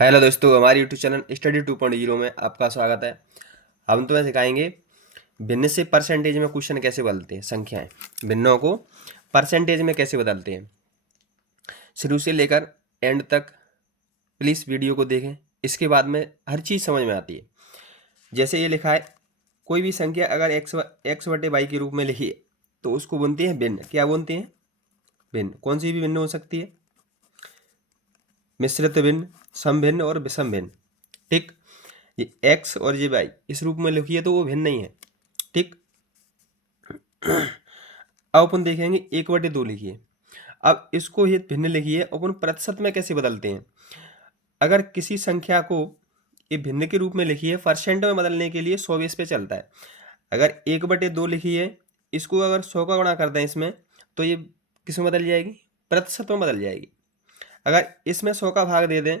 Hello दोस्तों, हमारे YouTube channel study 2.0 में आपका स्वागत है। हम तुम्हें सिखाएंगे भिन्न से परसेंटेज में क्वेश्चन कैसे बदलते हैं। संख्याएं भिन्नों को परसेंटेज में कैसे बदलते हैं, शुरू से लेकर एंड तक प्लीज़ वीडियो को देखें। इसके बाद में हर चीज़ समझ में आती है। जैसे ये लिखा है, कोई भी संख्या अगर एक्स बटे वाई के रूप में लिखी है तो उसको बोलते हैं भिन्न। क्या बोलते हैं? भिन्न। कौन सी भी भिन्न हो सकती है? मिश्रित भिन्न, समभिन्न और विषम भिन्न। ठीक, ये एक्स और ये वाई इस रूप में लिखी है तो वो भिन्न नहीं है। ठीक, अब अपन देखेंगे 1/2 लिखिए। अब इसको ये भिन्न लिखिए, अपन प्रतिशत में कैसे बदलते हैं। अगर किसी संख्या को ये भिन्न के रूप में लिखिए, परसेंट में बदलने के लिए 100 बेस पे चलता है। अगर 1/2 लिखिए, इसको अगर 100 का गुणा कर दें इसमें, तो ये किस में बदल जाएगी? प्रतिशत में बदल जाएगी। अगर इसमें 100 का भाग दे दें,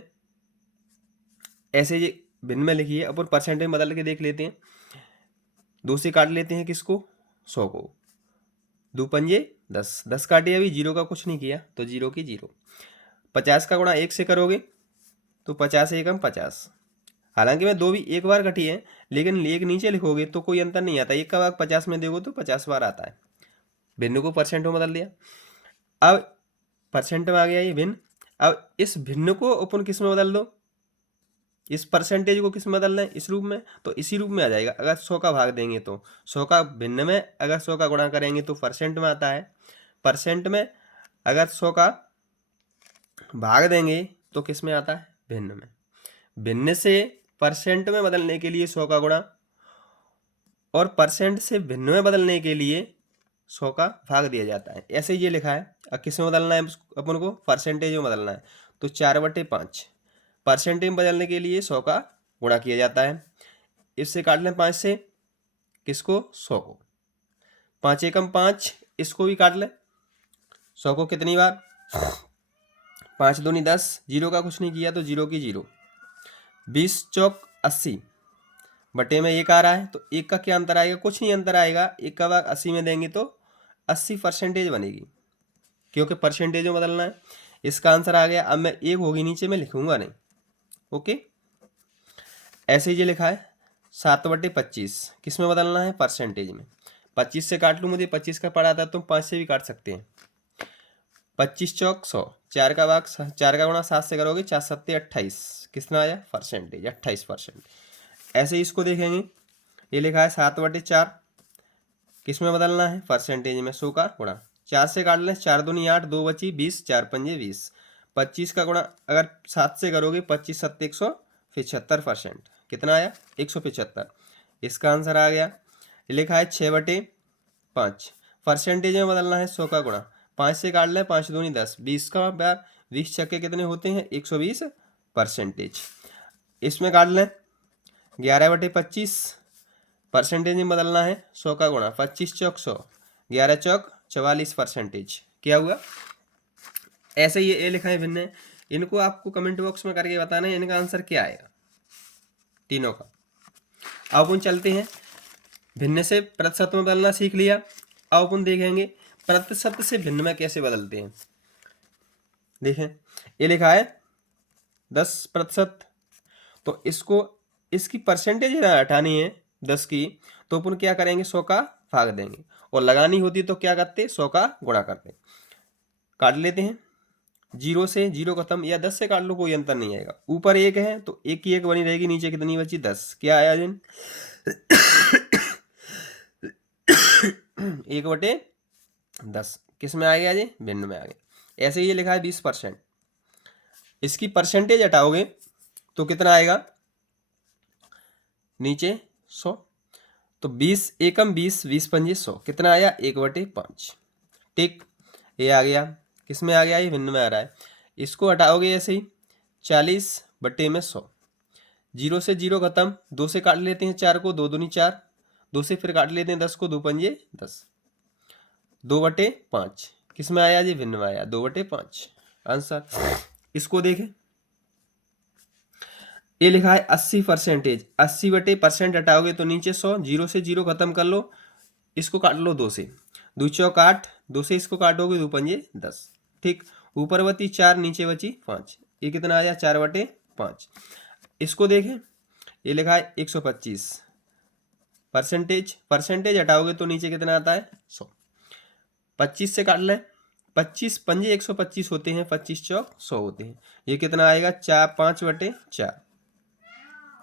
ऐसे ये भिन्न में लिखिए, अपन परसेंट में बदल के देख लेते हैं। 2 से काट लेते हैं किसको? 100 को। 2 पंजे 10, 10 काटे, अभी जीरो का कुछ नहीं किया तो जीरो की जीरो। 50 का गुणा 1 से करोगे तो 50 एकम 50। हालांकि मैं 2 भी एक बार घटी है, लेकिन एक नीचे लिखोगे तो कोई अंतर नहीं आता। 1 का भाग 50 में देखो तो 50 बार आता है। भिन्न को परसेंट में बदल दिया। अब परसेंट में आ गया ये भिन्न। अब इस भिन्न को अपन किस में बदल दो, इस परसेंटेज को किस में बदलना है? इस रूप में, तो इसी रूप में आ जाएगा। अगर 100 का भाग देंगे तो 100 का भिन्न में, अगर 100 का गुणा करेंगे तो परसेंट में आता है। परसेंट में अगर 100 का भाग देंगे तो किस में आता है? भिन्न में। भिन्न से परसेंट में बदलने के लिए 100 का गुणा, और परसेंट से भिन्न में बदलने के लिए 100 का भाग दिया जाता है। ऐसे ही ये लिखा है। अब किस में बदलना है अपन को? परसेंटेज में बदलना है। तो 4/5 परसेंटेज में बदलने के लिए 100 का गुणा किया जाता है। इससे काट लें 5 से, किसको? 100 को। 5 एकम 5, इसको भी काट लें। 100 को कितनी बार? 5 दूनी 10, जीरो का कुछ नहीं किया तो जीरो की जीरो। 20 चौक 80 बटे में 1 आ रहा है, तो 1 का क्या अंतर आएगा? कुछ नहीं अंतर आएगा। 1 का भाग 80 में देंगे तो 80 परसेंटेज बनेगी, क्योंकि परसेंटेज में बदलना है। इसका आंसर आ गया। अब मैं 1 होगी नीचे में लिखूंगा नहीं। ओके, ऐसे ही ये लिखा है 7/25 किस में बदलना है? परसेंटेज में। 25 से काट लूँ, मुझे 25 का पड़ा था, तुम 5 से भी काट सकते हैं। 25 चौक 100, 4 का भाग 4 का गुणा 7 से करोगे, 4 7 28, कितना आया? परसेंटेज 28%। ऐसे ही इसको देखेंगे। ये लिखा है 7/4 किस में बदलना है? परसेंटेज में। 100 का गुणा 4 से काट लें, 4 दूनी 8, 2 बची 20, 4 पंजे 20। 25 का गुणा अगर 7 से करोगे, 25 7 175%, कितना आया? 175। इसका आंसर आ गया। लिखा है 6/5 परसेंटेज में बदलना है। 100 का गुणा 5 से काट लें, 5 दूनी 10, 20 का बार 20 छक्के कितने होते हैं? 120 परसेंटेज। इसमें काट लें 11/25 परसेंटेज में बदलना है। 100 का गुणा 25 चौक 100, 11 चौक 44 परसेंटेज। क्या हुआ? ऐसे ही ये लिखा है भिन्न। इनको आपको कमेंट बॉक्स में करके बताना है इनका आंसर क्या आएगा, तीनों का। अब अपन चलते हैं, भिन्न से प्रतिशत में बदलना सीख लिया। अब अपन देखेंगे प्रतिशत से भिन्न में कैसे बदलते हैं। देखें, ये लिखा है 10%, तो इसको, इसकी परसेंटेज हटानी है 10 की, तो अपन क्या करेंगे? 100 का भाग देंगे, और लगानी होती तो क्या करते? 100 का गुणा करते। काट लेते हैं, 0 से 0 खत्म, या 10 से काट लो, कोई अंतर नहीं आएगा। ऊपर 1 है तो 1 की 1 बनी रहेगी, नीचे कितनी बची? 10। क्या आया जिन? 1/10 किस में आ गया जी? भिन्न में आ गया। ऐसे ही ये लिखा है 20%, इसकी परसेंटेज हटाओगे तो कितना आएगा? नीचे 100, तो 20 एकम 20, 20 पंजे 100, कितना आया? 1/5। ठीक, ये आ गया। किस में आ गया? ये भिन्न में आ रहा है। इसको हटाओगे ऐसे ही, 40/100। 0 से 0 खत्म, 2 से काट लेते हैं 4 को, 2 दूनी 4, 2 से फिर काट लेते हैं 10 को, 2 पंजे 10, 2/5 किस में आया जी? भिन्न में आया, 2/5 आंसर। इसको देखें, ये लिखा है 80 परसेंटेज। 80/% हटाओगे तो नीचे 100, 0 से 0 खत्म कर लो, इसको काट लो 2 से, 2 चौक 8, 2 से इसको काटोगे 2 पंजे 10। ठीक, ऊपर बची 4, नीचे बची 5, ये कितना आया? 4/5। 5। इसको देखें, ये लिखा है 125। परसेंटेज हटाओगे तो नीचे कितना आता है 100। 25 से काट लें, 25 पंजे 125 होते हैं, 25 चौक 100 होते हैं। ये कितना आएगा 5/4।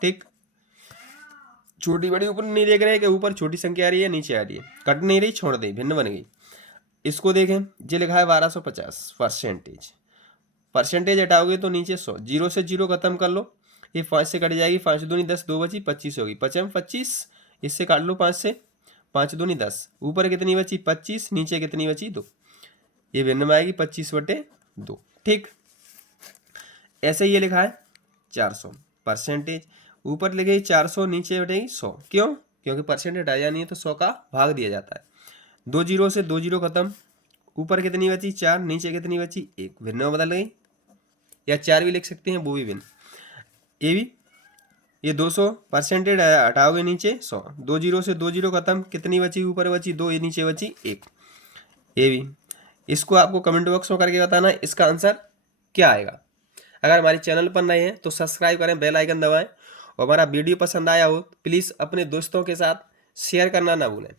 ठीक, छोटी बड़ी ऊपर नहीं देख रहे कि ऊपर छोटी संख्या आ रही है नीचे आ रही है, कट नहीं रही, छोड़ दी, भिन्न बन गई। इसको देखें, ये लिखा है 1250। परसेंटेज हटाओगे तो नीचे 100, 0 से 0 खत्म कर लो, ये 5 से कट जाएगी, 5 दूनी 10, 2 बची 25 होगी, 25, इससे काट लो 5 से, 5 दूनी 10, ऊपर कितनी बची 25, नीचे कितनी बची 2, ये भिन्न में आएगी 25/2। ठीक, ऐसे ये लिखा है 400। परसेंटेज ऊपर लिखे 400, नीचे बटेगी 100, क्यों? क्योंकि परसेंटेज हटाया जानी है तो 100 का भाग दिया जाता है। 2 जीरो से 2 जीरो खत्म, ऊपर कितनी बची 4, नीचे कितनी बची 1, भिन्न में बदल गई, या 4 भी लिख सकते हैं, वो भी भिन्न। ये भी, ये 200, परसेंटेज हटाओगे नीचे 100, 2 जीरो से 2 जीरो खत्म, कितनी बची, ऊपर बची 2, ये नीचे बची 1। ये भी, इसको आपको कमेंट बॉक्स में करके बताना है इसका आंसर क्या आएगा। अगर हमारे चैनल पर नए हैं तो सब्सक्राइब करें, बेल आइकन दबाएं, और हमारा वीडियो पसंद आया हो प्लीज़ अपने दोस्तों के साथ शेयर करना ना भूलें।